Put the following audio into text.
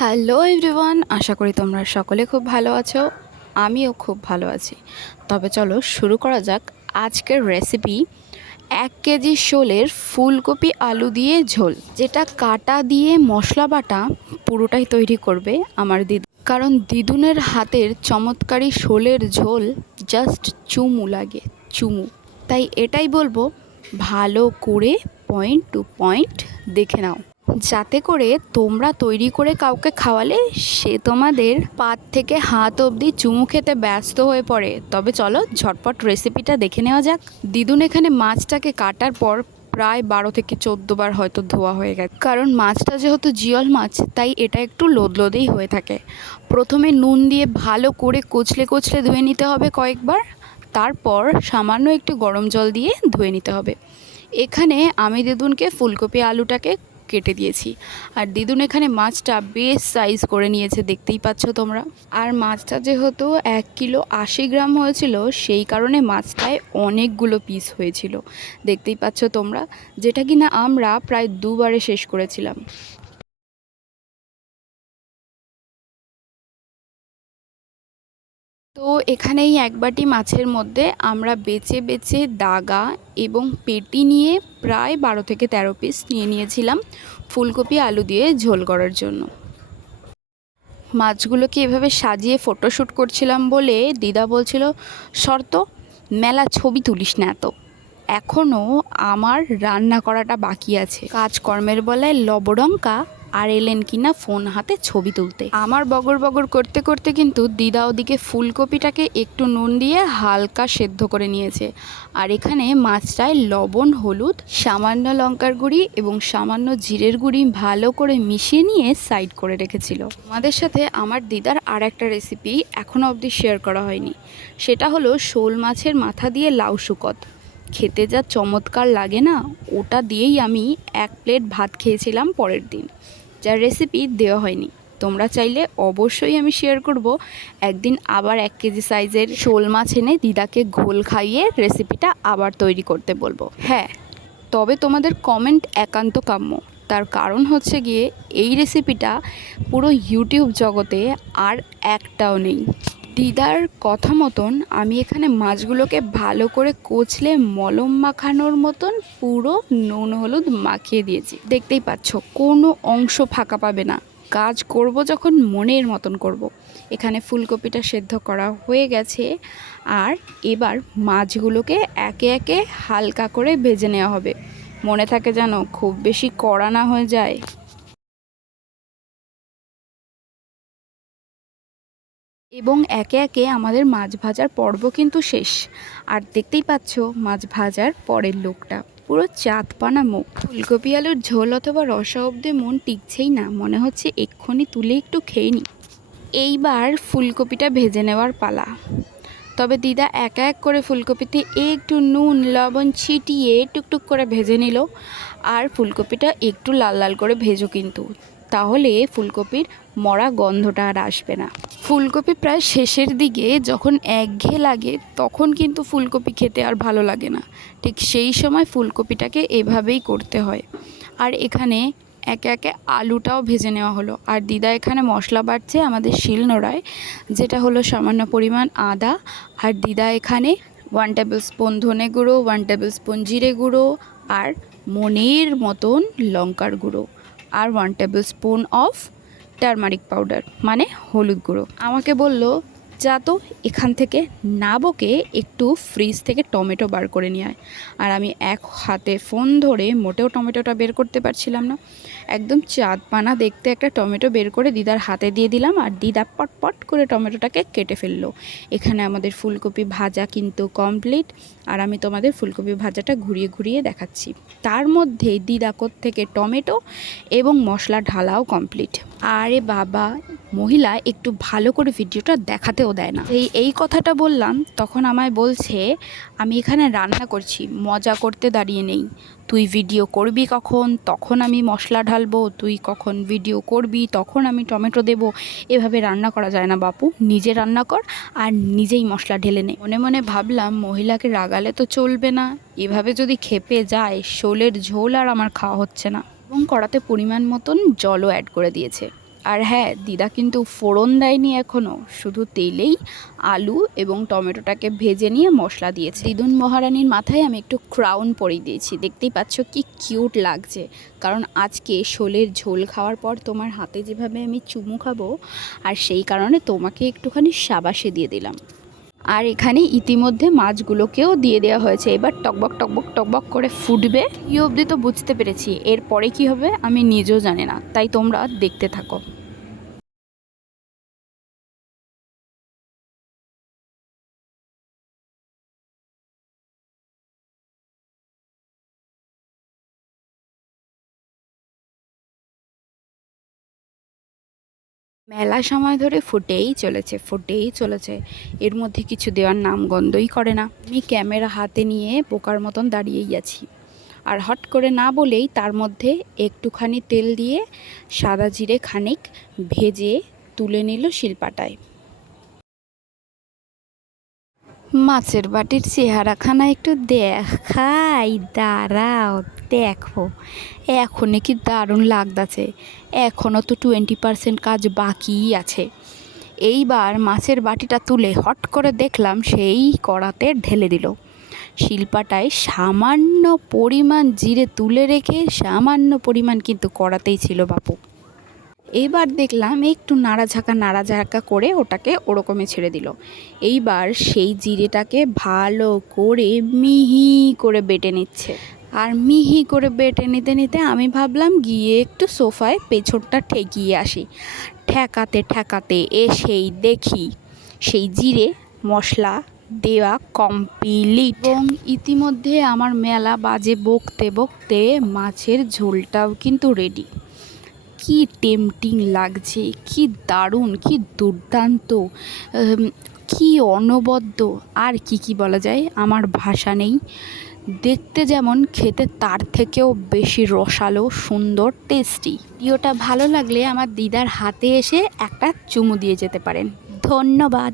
Hello everyone, আশা করি তোমরা সকলে খুব ভালো আছো। আমিও খুব ভালো আছি। তবে চলো শুরু করা যাক আজকের রেসিপি। 1 কেজি শোলের ফুলকপি আলু দিয়ে ঝোল, যেটা কাটা দিয়ে মশলা বাটা পুরোটাই তৈরি করবে আমার দিদা। কারণ দিদুনের হাতের চমৎকারী শোলের ঝোল জাস্ট চুমু লাগে, চুমু। তাই এটাই বলবো, ভালো করে পয়েন্ট টু পয়েন্ট দেখে নাও, যাতে করে তোমরা তৈরি করে কাউকে খাওয়ালে সে তোমাদের পাত থেকে হাত অবধি চুমু খেতে ব্যস্ত হয়ে পড়ে। তবে চলো ঝটপট রেসিপিটা দেখে নেওয়া যাক। দিদুন এখানে মাছটাকে কাটার পর প্রায় 12 থেকে 14 বার হয়তো ধোয়া হয়ে গেছে, কারণ মাছটা যেহেতু জিয়ল মাছ তাই এটা একটু লোদলোদেই হয়ে থাকে। প্রথমে নুন দিয়ে ভালো করে কচলে কচলে ধুয়ে নিতে হবে কয়েকবার, তারপর সামান্য একটু গরম জল দিয়ে ধুয়ে নিতে হবে। এখানে আমি দিদুনকে ফুলকপি আলুটাকে কেটে দিয়েছি, আর দিদুন এখানে মাছটা বেশ সাইজ করে নিয়েছে, দেখতেই পাচ্ছ তোমরা। আর মাছটা যেহেতু 1 কিলো 80 গ্রাম হয়েছিল, সেই কারণে মাছটায় অনেকগুলো পিস হয়েছিল, দেখতেই পাচ্ছ তোমরা, যেটা কিনা আমরা প্রায় 2 বারে শেষ করেছিলাম। তো এখানেই 1 বাটি মাছের মধ্যে আমরা বেছে বেছে দাগা এবং পেটি নিয়ে প্রায় 12 থেকে 13 পিস নিয়ে নিয়েছিলাম ফুলকপি আলু দিয়ে ঝোল করার জন্য। মাছগুলোকে এভাবে সাজিয়ে ফটোশ্যুট করছিলাম বলে দিদা বলছিল, শর্ত মেলা ছবি তুলিস না এত, এখনও আমার রান্না করাটা বাকি আছে। কাজকর্মের বেলায় লবডঙ্কা আর এলেন কিনা ফোন হাতে ছবি তুলতে। আমার বগর বগর করতে করতে কিন্তু দিদা ওদিকে ফুলকপিটাকে একটু নুন দিয়ে হালকা সেদ্ধ করে নিয়েছে, আর এখানে মাছটায় লবণ, হলুদ, সামান্য লঙ্কার গুঁড়ি এবং সামান্য জিরের গুঁড়ি ভালো করে মিশিয়ে নিয়ে সাইড করে রেখেছিল। আমাদের সাথে আমার দিদার আর একটা রেসিপি এখনও অবধি শেয়ার করা হয়নি, সেটা হলো শোল মাছের মাথা দিয়ে লাউ শুকত। খেতে যা চমৎকার লাগে না, ওটা দিয়েই আমি 1 প্লেট ভাত খেয়েছিলাম পরের দিন, যার রেসিপি দেওয়া হয়নি। তোমরা চাইলে অবশ্যই আমি শেয়ার করব একদিন, আবার 1 কেজি সাইজের শোল মাছ এনে দিদাকে ঘোল খাইয়ে রেসিপিটা আবার তৈরি করতে বলবো। হ্যাঁ, তবে তোমাদের কমেন্ট একান্ত কাম্য। তার কারণ হচ্ছে গিয়ে এই রেসিপিটা পুরো ইউটিউব জগতে আর একটাও নেই। দিদার কথা মতন আমি এখানে মাছগুলোকে ভালো করে কচলে মলম মাখানোর মতন পুরো নুন হলুদ মাখিয়ে দিয়েছি। দেখতেই পাচ্ছ কোনো অংশ ফাঁকা পাবে না। কাজ করব যখন মনের মতন করব। এখানে ফুলকপিটা সেদ্ধ করা হয়ে গেছে, আর এবার মাছগুলোকে একে একে হালকা করে ভেজে নেওয়া হবে। মনে থাকে যেন খুব বেশি কড়া না হয়ে যায়। এবং একে একে আমাদের মাছ ভাজার পর্ব কিন্তু শেষ। আর দেখতেই পাচ্ছ মাছ ভাজার পরের লোকটা পুরো চাঁদপানা মুখ। ফুলকপি আলুর ঝোল অথবা রসা অব্দে মন টিকছেই না, মনে হচ্ছে এক্ষুনি তুলে একটু খেয়ে নিই। এইবার ফুলকপিটা ভেজে নেওয়ার পালা। তবে দিদা এক এক করে ফুলকপিতে একটু নুন লবণ ছিটিয়ে টুকটুক করে ভেজে নিল। আর ফুলকপিটা একটু লাল লাল করে ভেজো কিন্তু, তাহলে ফুলকপির মরা গন্ধটা আর আসবে না। ফুলকপি প্রায় শেষের দিকে যখন একঘেয়ে লাগে তখন কিন্তু ফুলকপি খেতে আর ভালো লাগে না, ঠিক সেই সময় ফুলকপিটাকে এভাবেই করতে হয়। আর এখানে একে একে আলুটাও ভেজে নেওয়া হলো, আর দিদা এখানে মশলা বাটছে আমাদের শিলনোড়ায়, যেটা হলো সামান্য পরিমাণ আদা। আর দিদা এখানে 1 টেবিল স্পুন ধনে গুঁড়ো, 1 টেবিল স্পুন জিরে গুঁড়ো, আর মনের মতন লঙ্কার গুঁড়ো, আর 1 table spoon of turmeric powder মানে হলুদ গুঁড়ো। আমাকে বলল, যা তো এখান থেকে না বকে একটু ফ্রিজ থেকে টমেটো বার করে নিয়ে আয়। আর আমি এক হাতে ফোন ধরে মোটেও টমেটোটা বের করতে পারছিলাম না। একদম চাঁদপানা দেখতে একটা টমেটো বের করে দিদার হাতে দিয়ে দিলাম, আর দিদা পটপট করে টমেটোটাকে কেটে ফেললো। এখানে আমাদের ফুলকপি ভাজা কিন্তু কমপ্লিট, আর আমি তোমাদের ফুলকপি ভাজাটা ঘুরিয়ে ঘুরিয়ে দেখাচ্ছি। তার মধ্যে দিদা থেকে টমেটো এবং মশলা ঢালাও কমপ্লিট। আরে বাবা, মহিলা একটু ভালো করে ভিডিওটা দেখাতেও দেয় না। এই কথাটা বললাম তখন আমায় বলছে, আমি এখানে রান্না করছি, মজা করতে দাঁড়িয়ে নেই। তুই ভিডিও করবি কখন তখন আমি মশলা ঢালবো, তুই কখন ভিডিও করবি তখন আমি টমেটো দেবো। এভাবে রান্না করা যায় না বাপু, নিজে রান্না কর আর নিজেই মশলা ঢেলে নে। মনে মনে ভাবলাম মহিলাকে রাগালে তো চলবে না, এভাবে যদি খেপে যায় শোলের ঝোল আর আমার খাওয়া হচ্ছে না। এবং কড়াতে পরিমাণ মতন জলও অ্যাড করে দিয়েছে। আর হ্যাঁ, দিদা কিন্তু ফোড়ন দেয়নি এখনও, শুধু তেলেই আলু এবং টমেটোটাকে ভেজে নিয়ে মশলা দিয়েছে। দিদুন মহারানীর মাথায় আমি একটু ক্রাউন পরিয়ে দিয়েছি, দেখতেই পাচ্ছ কি কিউট লাগছে। কারণ আজকে শোলের ঝোল খাওয়ার পর তোমার হাতে যেভাবে আমি চুমু খাবো, আর সেই কারণে তোমাকে একটুখানি সাবাসে দিয়ে দিলাম। আর এখানে ইতিমধ্যে মাছগুলোকেও দিয়ে দেওয়া হয়েছে, এবার টকবক টকবক টকবক করে ফুটবে। এই অবধি তো বুঝতে পেরেছি, এরপরে কি হবে আমি নিজেও জানি না, তাই তোমরা দেখতে থাকো। মেলা সময় ধরে ফুটেই চলেছে, এর মধ্যে কিছু দেওয়ার নাম গন্ধই করে না। আমি ক্যামেরা হাতে নিয়ে বোকার মতন দাঁড়িয়েই আছি, আর হট করে না বলেই তার মধ্যে একটুখানি তেল দিয়ে সাদা জিরে খানিক ভেজে তুলে নিল শিলপাটায়। মাছের বাটির চেহারাখানা একটু দেখাই, দাঁড়াও দেখো, এখনই কি দারুণ লাগতাছে। এখনও তো 20% কাজ বাকিই আছে। এইবার মাছের বাটিটা তুলে হট করে দেখলাম সেই কড়াতে ঢেলে দিল। শিলপাটায় সামান্য পরিমাণ জিরে তুলে রেখে সামান্য পরিমাণ কিন্তু কড়াতেই ছিল বাপু। এইবার দেখলাম একটু নাড়াঝাঁকা করে ওটাকে ওরকমই ছেড়ে দিল। এইবার সেই জিরেটাকে ভালো করে মিহি করে বেটে নিচ্ছে। আর মিহি করে বেটে নিতে নিতে আমি ভাবলাম গিয়ে একটু সোফায় পেছনটা ঠেকিয়ে আসি। ঠেকাতে এসেই দেখি সেই জিরে মশলা দেওয়া কমপ্লিট। এবং ইতিমধ্যে আমার মেলা বাজে বকতে মাছের ঝোলটাও কিন্তু রেডি। কি টেম্পটিং লাগছে, কি দারুণ, কি দুর্দান্ত, কি অনবদ্য, আর কি বলা যায়, আমার ভাষা নেই। দেখতে যেমন, খেতে তার থেকেও বেশি রসালো, সুন্দর, টেস্টি। ভিডিওটা ভালো লাগলে আমার দিদার হাতে এসে একটা চুমু দিয়ে যেতে পারেন। ধন্যবাদ।